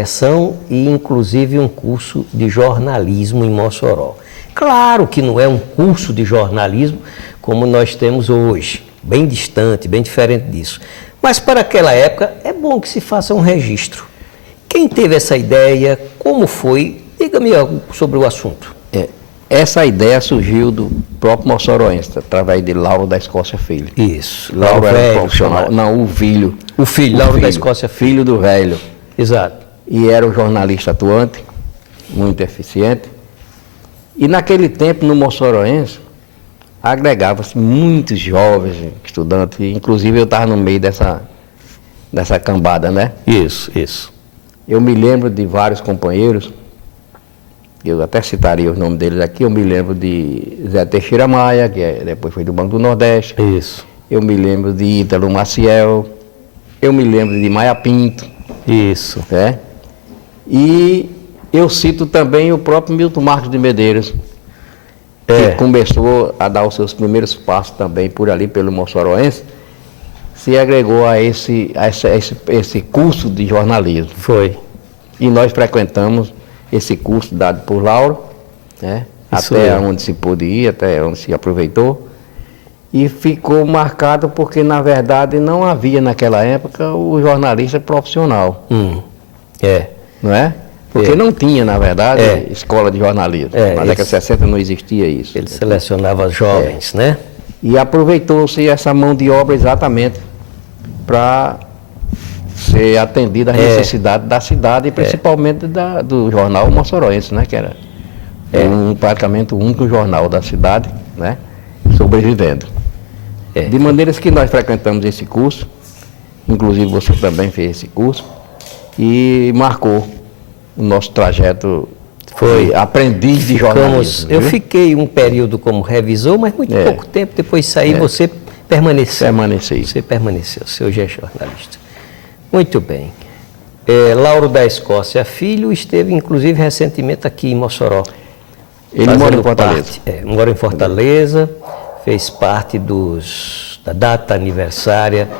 E inclusive um curso de jornalismo em Mossoró. Claro que não é um curso de jornalismo como nós temos hoje, bem distante, bem diferente disso. Mas para aquela época é bom que se faça um registro. Quem teve essa ideia, como foi? Diga-me algo sobre o assunto. Essa ideia surgiu do próprio moçoroense, através de Lauro da Escócia Filho. Isso. Lauro era profissional. Não, o filho. O filho, Lauro da Escócia Filho do velho. Exato. E era um jornalista atuante, muito eficiente. E naquele tempo, no moçoroense, agregava-se muitos jovens estudantes, inclusive eu estava no meio dessa cambada, né? Isso. Eu me lembro de vários companheiros, eu até citaria os nomes deles aqui, eu me lembro de Zé Teixeira Maia, que depois foi do Banco do Nordeste. Isso. Eu me lembro de Ítalo Maciel, eu me lembro de Maia Pinto. Isso. Né? E eu cito também o próprio Milton Marcos de Medeiros, que começou a dar os seus primeiros passos também por ali, pelo moçoroense, se agregou a esse curso de jornalismo. Foi. E nós frequentamos esse curso dado por Lauro, né? Até onde se pôde ir, até onde se aproveitou. E ficou marcado porque, na verdade, não havia naquela época o jornalista profissional. Não é? Porque não tinha, na verdade, escola de jornalismo. Na década de 60 não existia isso. Ele selecionava jovens, né? E aproveitou-se essa mão de obra exatamente para ser atendida às necessidades da cidade e principalmente do jornal moçoroense, né? Que era praticamente o único jornal da cidade, né? Sobrevivendo. De maneiras que nós frequentamos esse curso, inclusive você também fez esse curso, e marcou o nosso trajeto, foi aprendiz de jornalismo. Eu fiquei um período como revisor, mas muito pouco tempo, depois de sair você permaneceu. Você permaneceu, você hoje é jornalista. Muito bem. Lauro da Escócia Filho esteve inclusive recentemente aqui em Mossoró. Ele mora em Fortaleza. Mora em Fortaleza, fez parte da data aniversária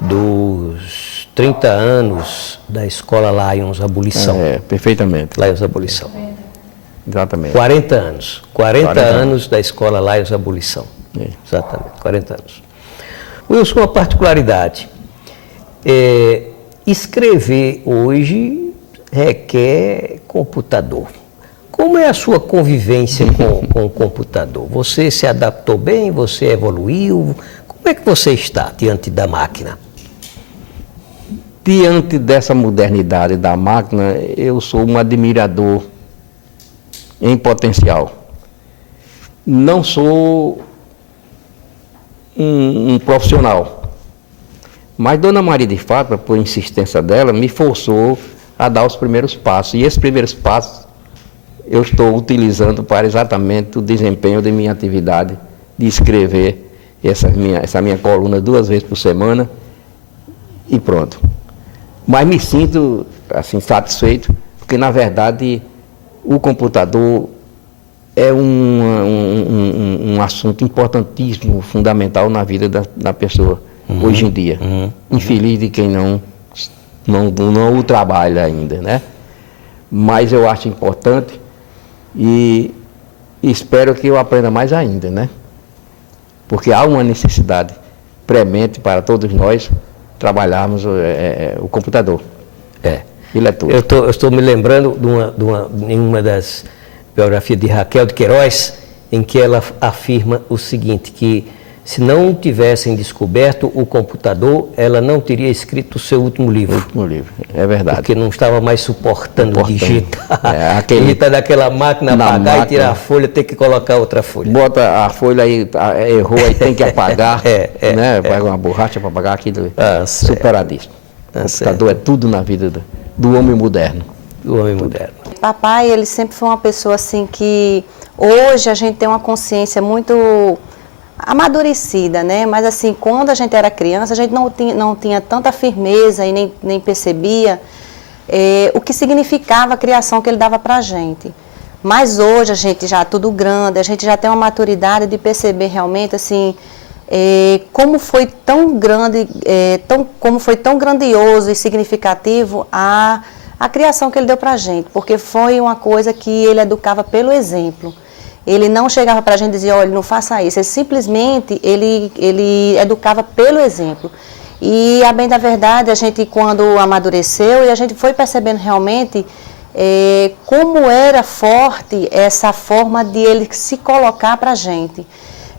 dos 30 anos da Escola Lions Abolição. Perfeitamente. Lions Abolição. Exatamente. 40 anos. 40 anos da Escola Lions Abolição. Exatamente, 40 anos. Wilson, uma particularidade. Escrever hoje requer computador. Como é a sua convivência com o computador? Você se adaptou bem? Você evoluiu? Como é que você está diante da máquina? Diante dessa modernidade da máquina, eu sou um admirador em potencial. Não sou um profissional, mas Dona Maria de Fátima, por insistência dela, me forçou a dar os primeiros passos. E esses primeiros passos eu estou utilizando para exatamente o desempenho de minha atividade de escrever essa minha coluna 2 vezes por semana e pronto. Mas me sinto assim satisfeito, porque na verdade o computador é um assunto importantíssimo, fundamental na vida da pessoa hoje em dia. Infeliz de quem não o trabalha ainda, né? Mas eu acho importante e espero que eu aprenda mais ainda, né? Porque há uma necessidade premente para todos nós trabalharmos o computador. Ele é tudo. Eu estou me lembrando em uma das biografias de Raquel de Queiroz, em que ela afirma o seguinte, que se não tivessem descoberto o computador, ela não teria escrito o seu último livro. É verdade. Porque não estava mais suportando digitar. Digitar daquela máquina, apagar e tirar a folha, ter que colocar outra folha. Bota a folha aí, errou, aí tem que apagar, né? Pega uma borracha para apagar aquilo. Superadíssimo. O computador é tudo na vida do homem moderno. Papai, ele sempre foi uma pessoa assim que hoje a gente tem uma consciência muito amadurecida, né? Mas assim, quando a gente era criança, a gente não tinha tanta firmeza e nem percebia o que significava a criação que ele dava pra gente. Mas hoje a gente já é tudo grande, a gente já tem uma maturidade de perceber realmente assim como foi tão grande, como foi tão grandioso e significativo a a criação que ele deu para a gente, porque foi uma coisa que ele educava pelo exemplo. Ele não chegava para a gente e dizia, olha, não faça isso. Ele simplesmente, ele educava pelo exemplo. E, a bem da verdade, a gente, quando amadureceu, e a gente foi percebendo realmente como era forte essa forma de ele se colocar para a gente.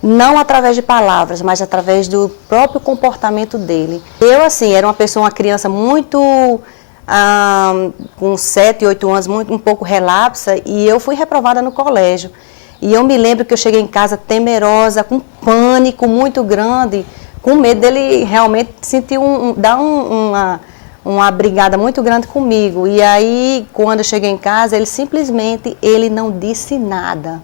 Não através de palavras, mas através do próprio comportamento dele. Eu, assim, era uma criança muito... com 7, 8 anos, um pouco relapsa, e eu fui reprovada no colégio. E eu me lembro que eu cheguei em casa temerosa, com pânico muito grande, com medo dele realmente sentir dar uma brigada muito grande comigo. E aí, quando eu cheguei em casa, ele não disse nada.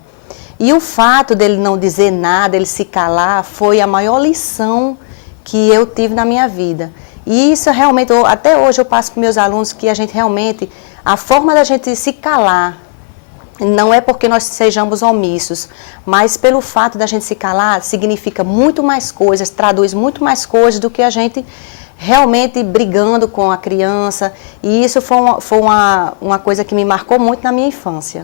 E o fato dele não dizer nada, ele se calar, foi a maior lição que eu tive na minha vida. E isso realmente, até hoje eu passo para meus alunos que a gente realmente, a forma da gente se calar, não é porque nós sejamos omissos, mas pelo fato da gente se calar, significa muito mais coisas, traduz muito mais coisas do que a gente realmente brigando com a criança. E isso foi uma coisa que me marcou muito na minha infância.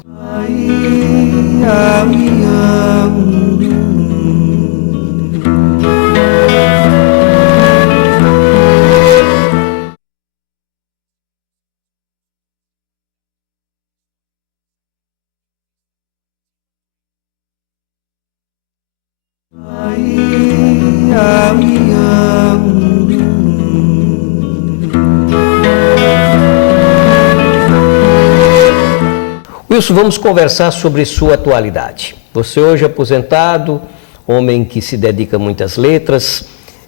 Wilson, vamos conversar sobre sua atualidade. Você hoje é aposentado, homem que se dedica a muitas letras.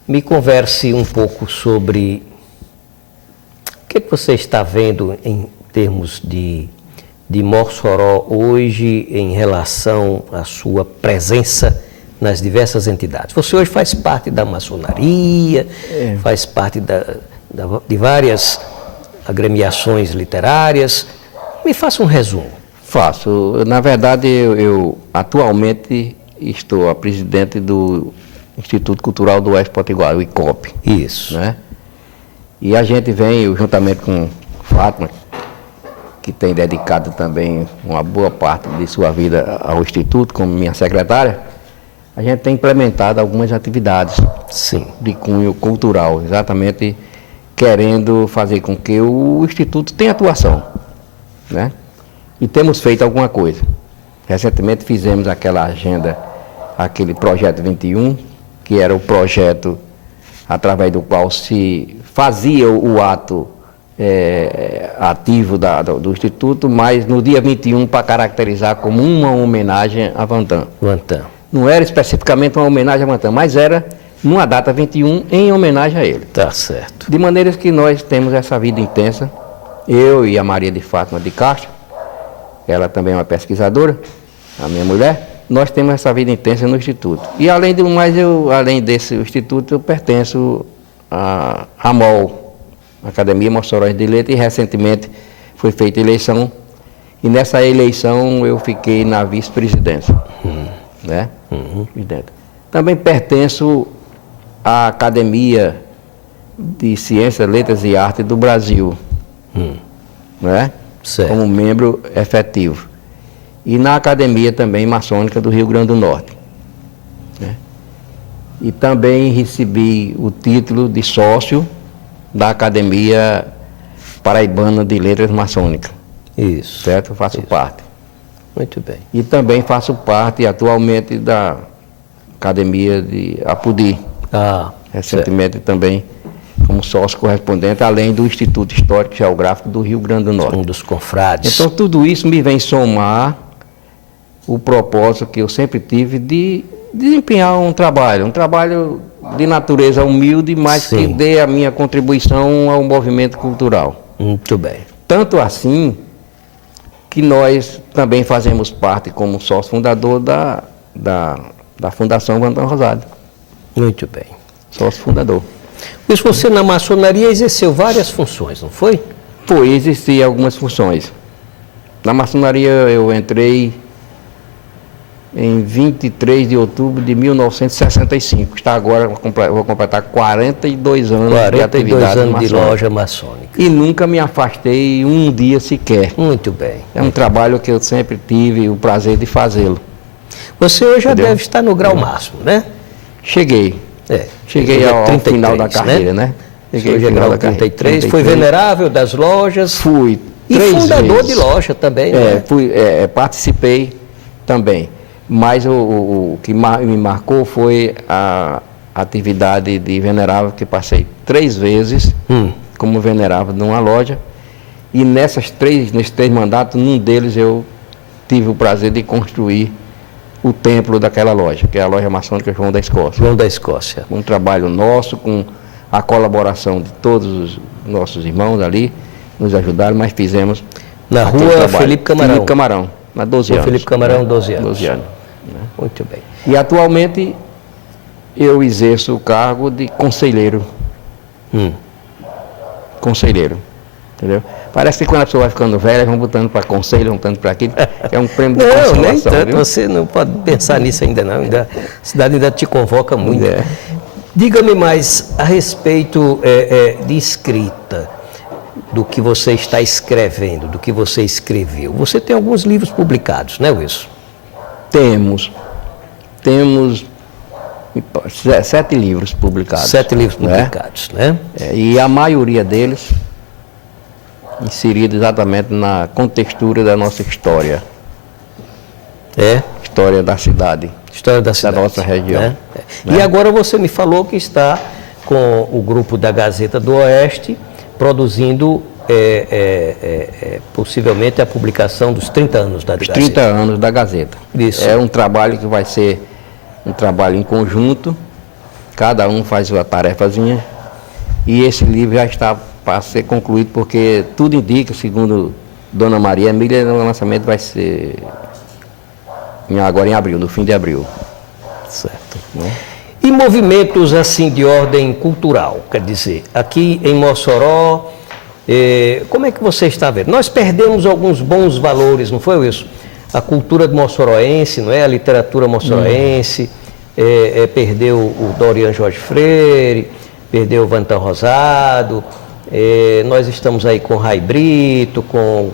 Me converse um pouco sobre o que você está vendo em termos de Mossoró hoje em relação à sua presença nas diversas entidades. Você hoje faz parte da maçonaria, faz parte de várias agremiações literárias. Me faça um resumo. Faço. Na verdade, eu atualmente estou a presidente do Instituto Cultural do Oeste Potiguar, o ICOP. Isso. Né? E a gente vem, juntamente com Fátima, que tem dedicado também uma boa parte de sua vida ao Instituto, como minha secretária, a gente tem implementado algumas atividades de cunho cultural, exatamente querendo fazer com que o Instituto tenha atuação, né? E temos feito alguma coisa. Recentemente fizemos aquela agenda, aquele projeto 21, que era o projeto através do qual se fazia o ato ativo do Instituto, mas no dia 21 para caracterizar como uma homenagem a Vantan. Não era especificamente uma homenagem a Vantan, mas era numa data 21 em homenagem a ele. Tá certo. De maneira que nós temos essa vida intensa, eu e a Maria de Fátima de Castro, ela também é uma pesquisadora, a minha mulher, nós temos essa vida intensa no Instituto. E além do mais, além desse Instituto, eu pertenço à AMOL, Academia Mossoró de Letras, e recentemente foi feita eleição, e nessa eleição eu fiquei na vice-presidência. Né? Também pertenço à Academia de Ciências, Letras e Arte do Brasil, né? Como membro efetivo. E na Academia também Maçônica do Rio Grande do Norte. Né? E também recebi o título de sócio da Academia Paraibana de Letras Maçônicas. Isso. Certo? Eu faço parte. Muito bem. E também faço parte atualmente da Academia de Apodi. Recentemente também como sócio correspondente, além do Instituto Histórico e Geográfico do Rio Grande do Norte. Um dos confrades. Então tudo isso me vem somar o propósito que eu sempre tive de desempenhar um trabalho de natureza humilde, mas que dê a minha contribuição ao movimento cultural. Muito bem. Tanto assim que nós também fazemos parte como sócio fundador da Fundação Vantan Rosado. Muito bem. Sócio fundador. Mas você na maçonaria exerceu várias funções, não foi? Foi, existiam algumas funções. Na maçonaria eu entrei em 23 de outubro de 1965. Está agora, vou completar 42 anos de 42 atividade anos de maçônica. loja maçônica. E nunca me afastei um dia sequer. Muito bem. É um trabalho que eu sempre tive o prazer de fazê-lo. Você hoje já Entendeu? deve estar no grau máximo, né? Cheguei Hoje é ao 33, final da carreira, né? Cheguei Hoje ao é final grau da carreira. 33, foi venerável das lojas. Fui E 3 fundador vezes. de loja também, né? Participei também. Mas o que me marcou foi a atividade de venerável, que passei 3 vezes como venerável numa loja. E nesses 3 mandatos, num deles eu tive o prazer de construir o templo daquela loja, que é a loja maçônica João da Escócia. João da Escócia. Um trabalho nosso, com a colaboração de todos os nossos irmãos ali, nos ajudaram, mas fizemos Na aquele rua trabalho. Felipe Camarão. Felipe Camarão, na 12 Rua anos. Felipe Camarão, 12 anos. 12 anos. Muito bem. E atualmente eu exerço o cargo de conselheiro. Conselheiro. Entendeu? Parece que quando a pessoa vai ficando velha, vão botando para conselho, vão botando para aquilo. É um prêmio de Não, consolação. nem tanto. Viu? Você não pode pensar nisso ainda não. A cidade ainda te convoca muito. É. Diga-me mais a respeito de escrita, do que você está escrevendo, do que você escreveu. Você tem alguns livros publicados, não é isso? Temos 7 livros publicados. 7 livros né? publicados, né? E a maioria deles inseridos exatamente na contextura da nossa história. História da cidade. História da cidade. Da nossa região. Né? E agora você me falou que está com o grupo da Gazeta do Oeste produzindo possivelmente a publicação dos 30 anos da Gazeta. 30 anos da Gazeta. Isso. É um trabalho que vai ser um trabalho em conjunto, cada um faz sua tarefazinha, e esse livro já está para ser concluído, porque tudo indica, segundo Dona Maria Emília, o lançamento vai ser agora em abril, no fim de abril. Certo. E movimentos assim de ordem cultural, quer dizer, aqui em Mossoró, como é que você está vendo? Nós perdemos alguns bons valores, não foi isso? A cultura moçoroense, não é? A literatura moçoroense, perdeu o Dorian Jorge Freire, perdeu o Vantan Rosado, nós estamos aí com Rai Brito, com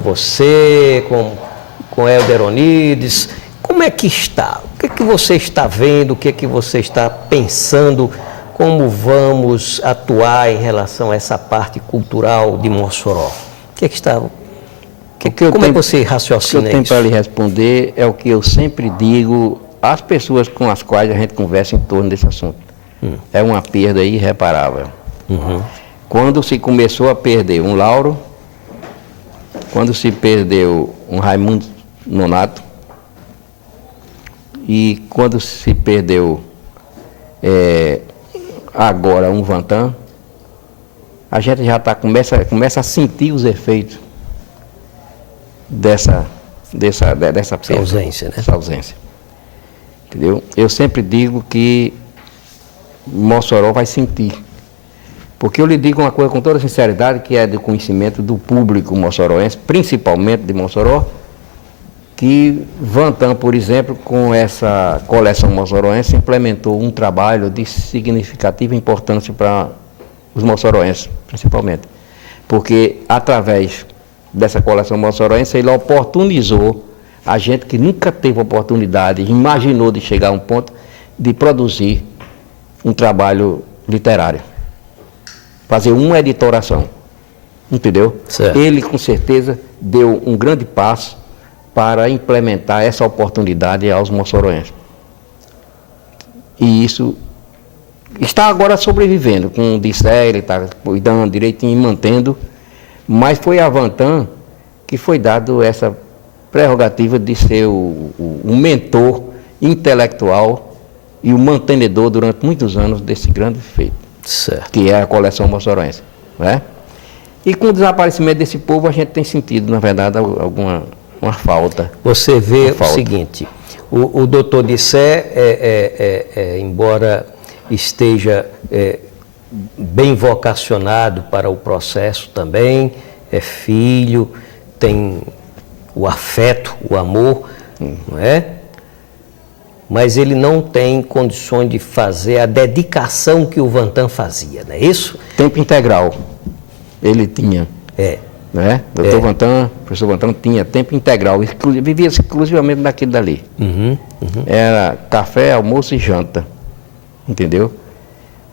você, com Helder Onides. Como é que está? O que é que você está vendo? O que é que você está pensando? Como vamos atuar em relação a essa parte cultural de Mossoró? O que é que está... Como é que você raciocina isso? O que eu tenho para lhe responder é o que eu sempre digo às pessoas com as quais a gente conversa em torno desse assunto. É uma perda irreparável. Quando se começou a perder um Lauro, quando se perdeu um Raimundo Nonato, e quando se perdeu agora um Vantan, a gente já começa a sentir os efeitos dessa perda, ausência, né? Essa ausência. Entendeu? Eu sempre digo que Mossoró vai sentir. Porque eu lhe digo uma coisa com toda sinceridade, que é de conhecimento do público moçoroense, principalmente de Mossoró, que Vantan, por exemplo, com essa coleção moçoroense, implementou um trabalho de significativa importância para os moçoroenses, principalmente. Porque, através dessa coleção moçoroense, ele oportunizou a gente que nunca teve oportunidade, imaginou de chegar a um ponto de produzir um trabalho literário. Fazer uma editoração, entendeu? Certo. Ele, com certeza, deu um grande passo para implementar essa oportunidade aos moçoroenses. E isso está agora sobrevivendo, com o Dissé, ele está cuidando direitinho e mantendo, mas foi a Vantan que foi dado essa prerrogativa de ser o mentor intelectual e o mantenedor durante muitos anos desse grande feito, certo, que é a coleção moçoroense, né? E com o desaparecimento desse povo, a gente tem sentido, na verdade, uma falta. Você vê o seguinte, o doutor Dissé, embora esteja bem vocacionado para o processo também, é filho, tem o afeto, o amor, não é? mas ele não tem condições de fazer a dedicação que o Vantan fazia, não é isso? Tempo integral, ele tinha. É. Né? Doutor Vantan, professor Vantan tinha tempo integral, vivia exclusivamente daquilo dali. Era café, almoço e janta, entendeu?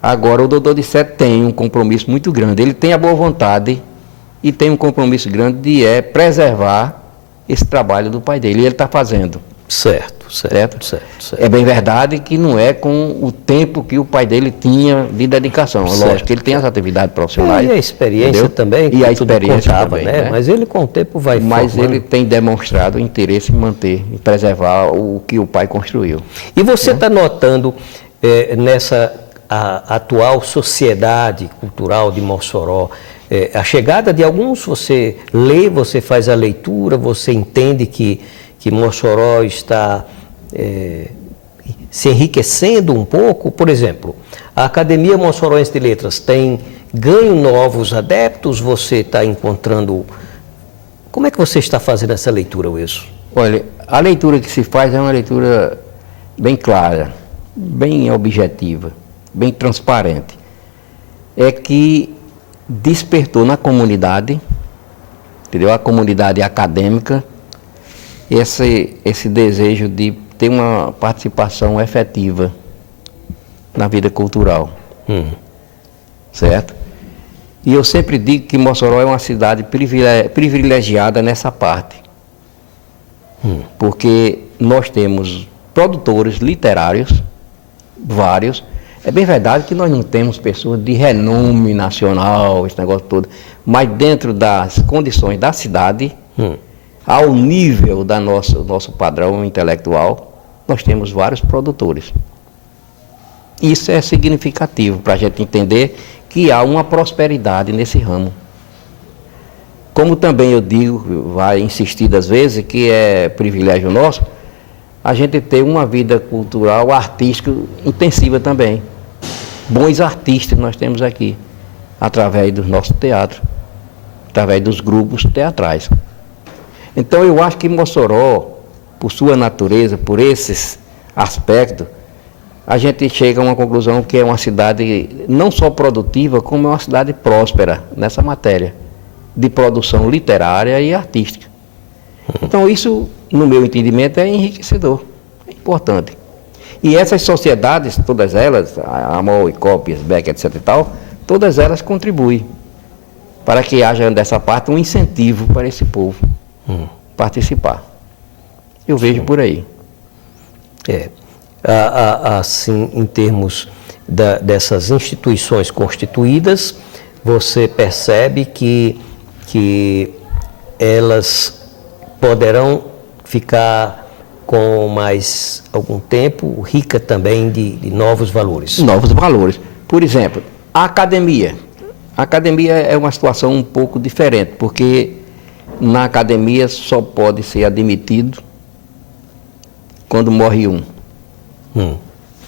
Agora o doutor Dissete tem um compromisso muito grande, ele tem a boa vontade e tem um compromisso grande de preservar esse trabalho do pai dele, e ele está fazendo. Certo. É bem verdade que não é com o tempo que o pai dele tinha de dedicação. Lógico que ele tem as atividades profissionais. E a experiência, entendeu? Também. E a experiência contava, também, né? Mas ele com o tempo vai Mas formando. ele tem demonstrado interesse em manter, em preservar o que o pai construiu. E você está notando nessa atual sociedade cultural de Mossoró, a chegada de alguns, você lê, você faz a leitura, você entende que Mossoró está se enriquecendo um pouco. Por exemplo, a Academia Mossoroense de Letras tem ganho novos adeptos, você está encontrando... Como é que você está fazendo essa leitura, Wilson? Olha, a leitura que se faz é uma leitura bem clara, bem objetiva, bem transparente. É que despertou na comunidade, entendeu? A comunidade acadêmica, esse desejo de ter uma participação efetiva na vida cultural, certo? E eu sempre digo que Mossoró é uma cidade privilegiada nessa parte, porque nós temos produtores literários, vários. É bem verdade que nós não temos pessoas de renome nacional, esse negócio todo, mas dentro das condições da cidade, ao nível do nosso padrão intelectual, nós temos vários produtores. Isso é significativo para a gente entender que há uma prosperidade nesse ramo. Como também eu digo, vai insistir às vezes, que é privilégio nosso, a gente ter uma vida cultural, artística, intensiva também. Bons artistas nós temos aqui, através do nosso teatro, através dos grupos teatrais. Então eu acho que Mossoró, por sua natureza, por esses aspectos, a gente chega a uma conclusão que é uma cidade não só produtiva, como é uma cidade próspera nessa matéria de produção literária e artística. Então isso, no meu entendimento, é enriquecedor, é importante. E essas sociedades, todas elas, a AMOL, ICOP, SBEC, etc. e tal, todas elas contribuem para que haja dessa parte um incentivo para esse povo participar. Eu vejo por aí. Assim, em termos dessas instituições constituídas, você percebe que elas poderão ficar com mais algum tempo rica também de novos valores. Novos valores. Por exemplo, a academia. A academia é uma situação um pouco diferente, porque na academia só pode ser admitido quando morre um.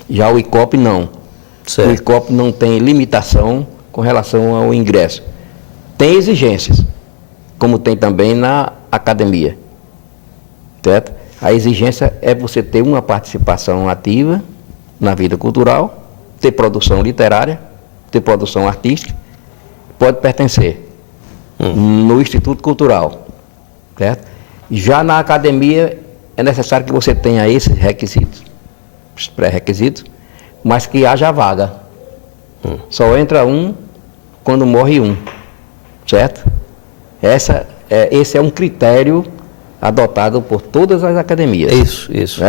Já o ICOP não. Certo. O ICOP não tem limitação com relação ao ingresso. Tem exigências, como tem também na academia. Certo? A exigência é você ter uma participação ativa na vida cultural, ter produção literária, ter produção artística, pode pertencer no Instituto Cultural. Certo? Já na academia é necessário que você tenha esses requisitos, os pré-requisitos, mas que haja vaga. Só entra um quando morre um, certo? Esse é um critério adotado por todas as academias. Isso.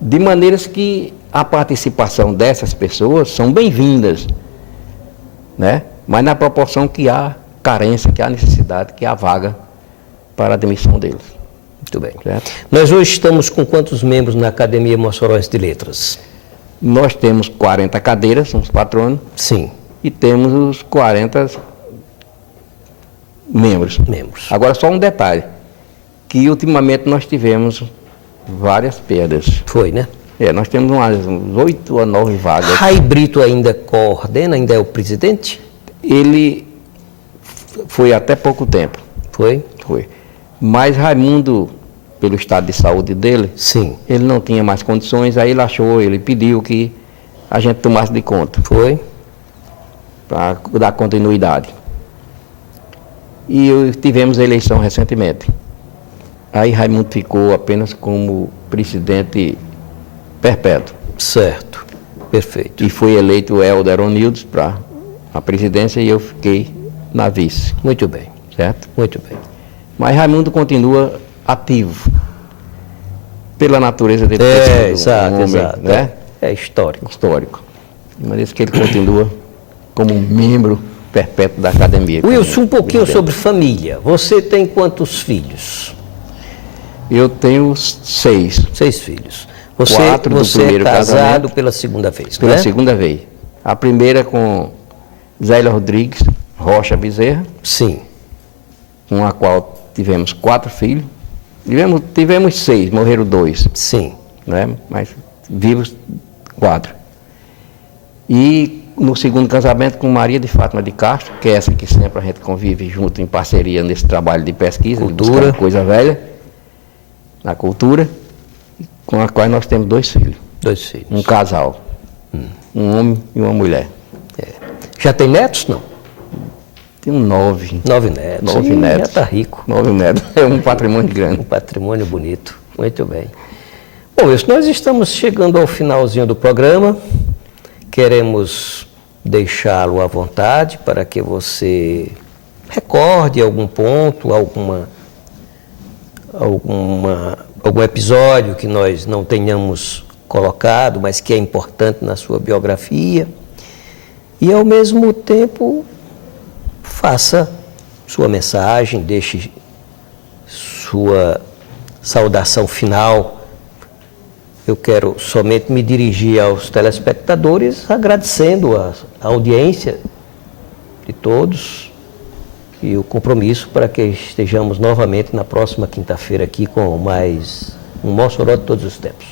De maneiras que a participação dessas pessoas são bem-vindas, né? Mas na proporção que há carência, que há necessidade, que há vaga para a admissão deles. Muito bem. Certo? Nós hoje estamos com quantos membros na Academia Mossoroense de Letras? Nós temos 40 cadeiras, somos patronos. Sim. E temos os 40 membros. Agora, só um detalhe, que ultimamente nós tivemos várias perdas. Foi, né? Nós temos umas 8 a 9 vagas. Rai Brito ainda coordena, ainda é o presidente? Ele foi até pouco tempo. Foi? Foi. Mas Raimundo pelo estado de saúde dele, Sim. ele não tinha mais condições, aí ele pediu que a gente tomasse de conta. Foi? Para dar continuidade. E tivemos a eleição recentemente. Aí Raimundo ficou apenas como presidente perpétuo. Certo. Perfeito. E foi eleito o Helder Onildes para a presidência e eu fiquei na vice, Muito bem. certo? Muito bem. Mas Raimundo continua ativo, pela natureza dele ter sido Exato, um homem, exato. né? É histórico. Histórico. Mas isso que ele continua como membro perpétuo da academia. Wilson, um pouquinho presidente. sobre família. Você tem quantos filhos? Eu tenho 6, 6 filhos. 4 do Você é primeiro casado casamento. pela segunda vez, Pela né? segunda vez. A primeira com Zélia Rodrigues Rocha Bezerra, Sim. com a qual tivemos 4 filhos. Tivemos 6, morreram 2, Sim. né? Mas vivos 4. E no segundo casamento com Maria de Fátima de Castro, que é essa que sempre a gente convive junto em parceria nesse trabalho de pesquisa, de Cultura. buscar coisa velha, na cultura, com a qual nós temos 2 filhos. 2 filhos. Um casal, um homem e uma mulher. Já tem netos? Não. Tem 9. 9 netos. 9 Ih, netos. Já está rico. 9 netos. É um patrimônio grande. Um patrimônio bonito. Muito bem. Bom, Wilson, nós estamos chegando ao finalzinho do programa. Queremos deixá-lo à vontade para que você recorde algum ponto, algum episódio que nós não tenhamos colocado, mas que é importante na sua biografia. E, ao mesmo tempo, faça sua mensagem, deixe sua saudação final. Eu quero somente me dirigir aos telespectadores, agradecendo a audiência de todos e o compromisso para que estejamos novamente na próxima quinta-feira aqui com mais um Mossoró de todos os tempos.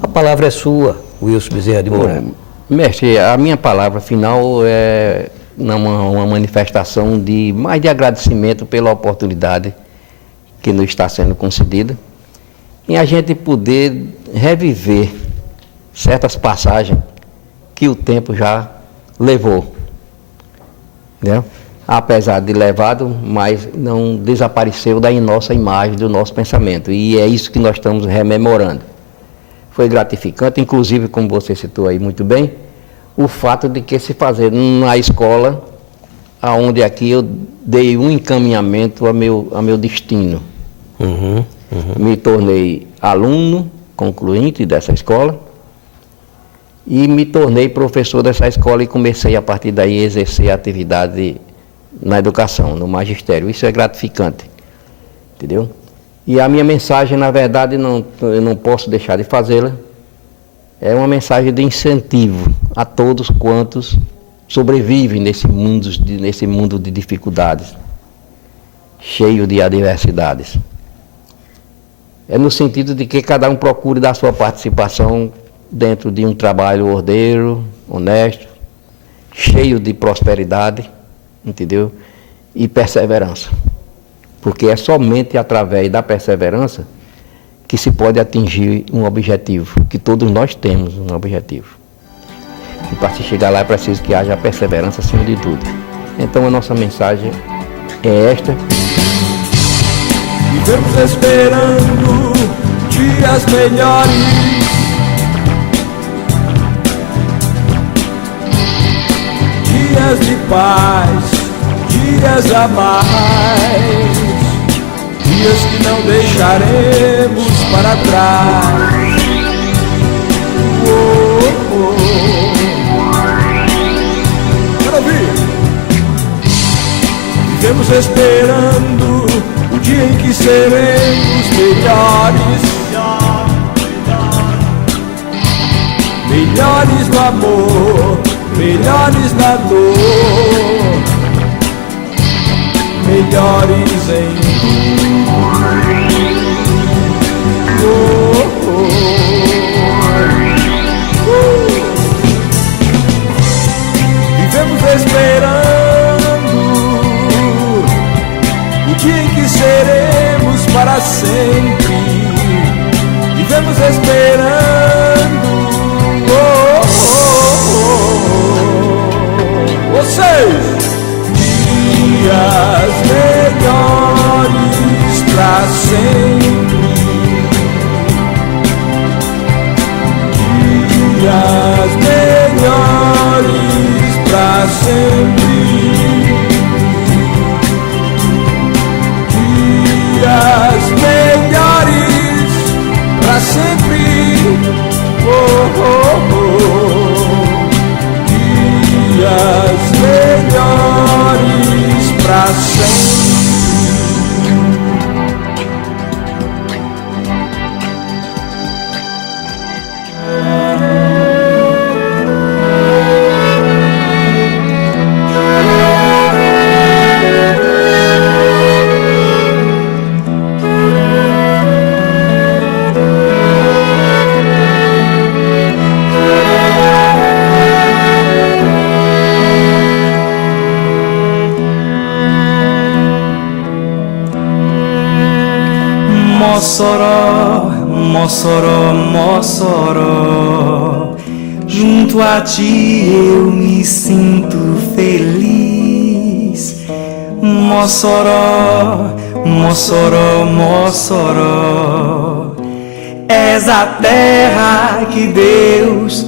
A palavra é sua, Wilson Bezerra de Moura. Mestre, a minha palavra final é uma manifestação mais de agradecimento pela oportunidade que nos está sendo concedida, em a gente poder reviver certas passagens que o tempo já levou, né? Apesar de levado, mas não desapareceu da nossa imagem, do nosso pensamento, e é isso que nós estamos rememorando. Foi gratificante, inclusive, como você citou aí muito bem, o fato de que se fazer na escola, aonde aqui eu dei um encaminhamento ao meu destino. Me tornei aluno concluinte dessa escola e me tornei professor dessa escola e comecei a partir daí a exercer a atividade na educação, no magistério. Isso é gratificante, entendeu? E a minha mensagem, na verdade, eu não posso deixar de fazê-la, é uma mensagem de incentivo a todos quantos sobrevivem nesse mundo de dificuldades, cheio de adversidades. É no sentido de que cada um procure dar sua participação dentro de um trabalho ordeiro, honesto, cheio de prosperidade, entendeu? E perseverança. Porque é somente através da perseverança que se pode atingir um objetivo, que todos nós temos um objetivo. E para se chegar lá é preciso que haja perseverança acima de tudo. Então a nossa mensagem é esta. Vivemos esperando dias melhores, dias de paz, dias a mais, dias que não deixaremos para trás. Quero ouvir. Vivemos esperando o dia em que seremos melhores, melhores no amor, melhores na dor, melhores em Vivemos esperando o dia em que seremos para sempre. Vivemos esperando. Vocês, dias melhores pra sempre. Dias melhores pra sempre. Dias melhores pra sempre. Dias melhores pra sempre. Mossoró, Mossoró, Mossoró, junto a ti eu me sinto feliz. Mossoró, Mossoró, Mossoró, és a terra que Deus